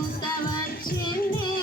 చూస్తవచ్చింది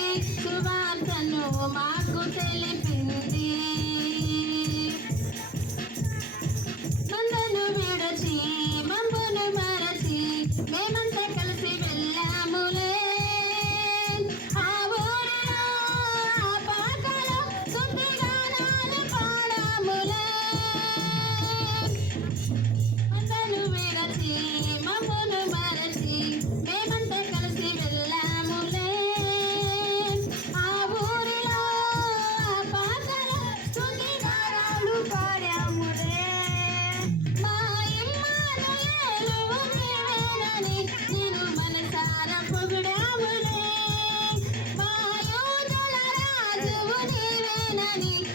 You.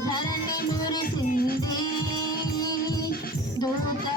ధరణి మురిసింది. దూత